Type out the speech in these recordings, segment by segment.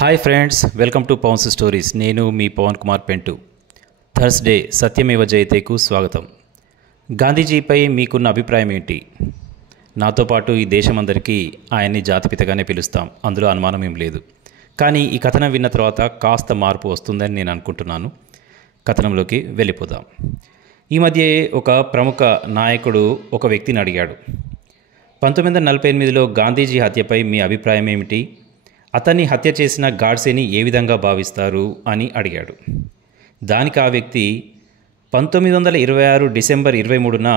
Hi friends, welcome to Pavan's stories. నేను మీ Pawan Kumar పెంటు. Thursday సత్యమేవ జయతేకు స్వాగతం. గాంధీజీపై మీకున్న అభిప్రాయం ఏంటి? నాతో పాటు ఈ దేశమందరికీ ఆయన్ని జాతిపితగానే పిలుస్తాం, అందులో అనుమానం ఏం లేదు. కానీ ఈ కథనం విన్న తర్వాత కాస్త మార్పు వస్తుందని నేను అనుకుంటున్నాను. కథనంలోకి వెళ్ళిపోదాం. ఈ మధ్య ఒక ప్రముఖ నాయకుడు ఒక వ్యక్తిని అడిగాడు, 1948లో గాంధీజీ హత్యపై మీ అభిప్రాయం ఏమిటి? అతన్ని హత్య చేసిన గాడ్సేని ఏ విధంగా భావిస్తారు అని అడిగాడు. దానికి ఆ వ్యక్తి 1926 డిసెంబర్ 23న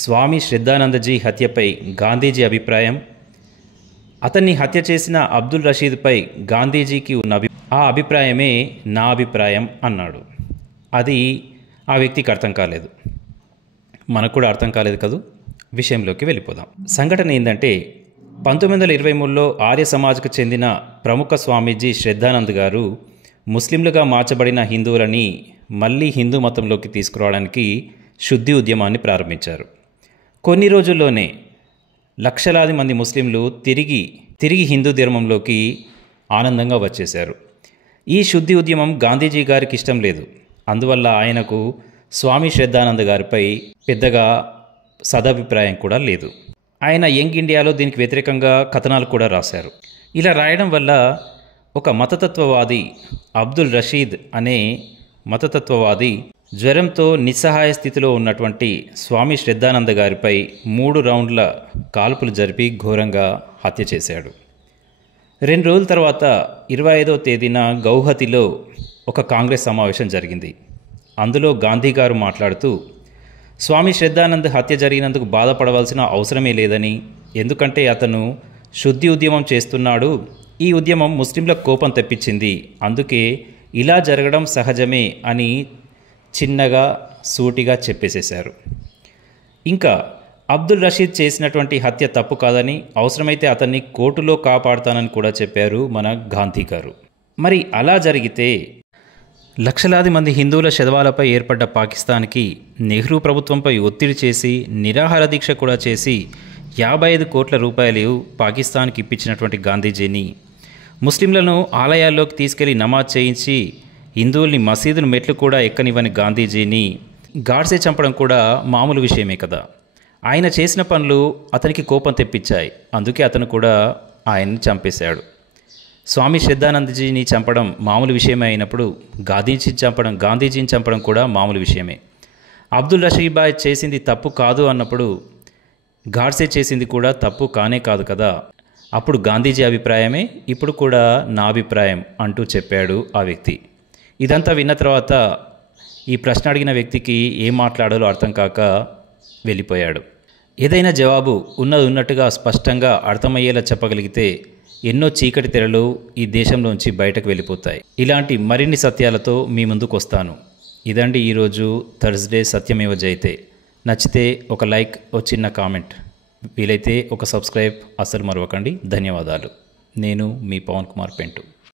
స్వామి శ్రద్ధానందజీ హత్యపై గాంధీజీ అభిప్రాయం, అతన్ని హత్య చేసిన అబ్దుల్ రషీద్పై గాంధీజీకి ఉన్న ఆ అభిప్రాయమే నా అభిప్రాయం అన్నాడు. అది ఆ వ్యక్తికి అర్థం కాలేదు, మనకు కూడా అర్థం కాలేదు కదూ. విషయంలోకి వెళ్ళిపోదాం. సంఘటన ఏంటంటే, 1923లో ఆర్య సమాజ్కు చెందిన ప్రముఖ స్వామీజీ శ్రద్ధానంద్ గారు ముస్లింలుగా మార్చబడిన హిందువులని మళ్ళీ హిందూ మతంలోకి తీసుకురావడానికి శుద్ధి ఉద్యమాన్ని ప్రారంభించారు. కొన్ని రోజుల్లోనే లక్షలాది మంది ముస్లింలు తిరిగి హిందూ ధర్మంలోకి ఆనందంగా వచ్చేశారు. ఈ శుద్ధి ఉద్యమం గాంధీజీ గారికి ఇష్టం లేదు. అందువల్ల ఆయనకు స్వామి శ్రద్ధానంద్ గారిపై పెద్దగా సదభిప్రాయం కూడా లేదు. ఆయన యంగ్ ఇండియాలో దీనికి వ్యతిరేకంగా కథనాలు కూడా రాశారు. ఇలా రాయడం వల్ల ఒక మతతత్వవాది, అబ్దుల్ రషీద్ అనే మతతత్వవాది, జ్వరంతో నిస్సహాయ స్థితిలో ఉన్నటువంటి స్వామి శ్రద్ధానంద గారిపై 3 రౌండ్ల కాల్పులు జరిపి ఘోరంగా హత్య చేశాడు. 2 రోజుల తర్వాత 25వ తేదీన గౌహతిలో ఒక కాంగ్రెస్ సమావేశం జరిగింది. అందులో గాంధీ గారు మాట్లాడుతూ, స్వామి శ్రద్ధానంద్ హత్య జరిగినందుకు బాధపడవలసిన అవసరమే లేదని, ఎందుకంటే అతను శుద్ధి ఉద్యమం చేస్తున్నాడు, ఈ ఉద్యమం ముస్లింలకు కోపం తెప్పించింది, అందుకే ఇలా జరగడం సహజమే అని చిన్నగా సూటిగా చెప్పేసేశారు. ఇంకా అబ్దుల్ రషీద్ చేసినటువంటి హత్య తప్పు కాదని, అవసరమైతే అతన్ని కోర్టులో కాపాడుతానని కూడా చెప్పారు మన గాంధీ గారు. మరి అలా జరిగితే లక్షలాది మంది హిందువుల శవాలపై ఏర్పడ్డ పాకిస్తాన్కి నెహ్రూ ప్రభుత్వంపై ఒత్తిడి చేసి నిరాహార దీక్ష కూడా చేసి 55 కోట్ల రూపాయలు పాకిస్తాన్కి ఇప్పించినటువంటి గాంధీజీని, ముస్లింలను ఆలయాల్లోకి తీసుకెళ్లి నమాజ్ చేయించి హిందువుల్ని మసీదులు మెట్లు కూడా ఎక్కనివ్వని గాంధీజీని గాడ్సే చంపడం కూడా మామూలు విషయమే కదా. ఆయన చేసిన పనులు అతనికి కోపం తెప్పించాయి, అందుకే అతను కూడా ఆయన్ని చంపేశాడు. స్వామి శ్రద్ధానందజీని చంపడం మామూలు విషయమే అయినప్పుడు గాంధీజీని చంపడం కూడా మామూలు విషయమే. అబ్దుల్ రషీద్ భాయ్ చేసింది తప్పు కాదు అన్నప్పుడు గాడ్సే చేసింది కూడా తప్పు కానే కాదు కదా. అప్పుడు గాంధీజీ అభిప్రాయమే ఇప్పుడు కూడా నా అభిప్రాయం అంటూ చెప్పాడు ఆ వ్యక్తి. ఇదంతా విన్న తర్వాత ఈ ప్రశ్న అడిగిన వ్యక్తికి ఏం మాట్లాడాలో అర్థం కాక వెళ్ళిపోయాడు. ఏదైనా జవాబు ఉన్నట్టుగా స్పష్టంగా అర్థమయ్యేలా చెప్పగలిగితే ఎన్నో చీకటి తెరలు ఈ దేశంలోంచి బయటకు వెళ్ళిపోతాయి. ఇలాంటి మరిన్ని సత్యాలతో మీ ముందుకు వస్తాను. ఇదండి ఈరోజు థర్స్డే సత్యమేవ జయతే. నచ్చితే ఒక లైక్, ఓ చిన్న కామెంట్, వీలైతే ఒక సబ్స్క్రైబ్ అస్సలు మరవకండి. ధన్యవాదాలు. నేను మీ పవన్ కుమార్ పెంటు.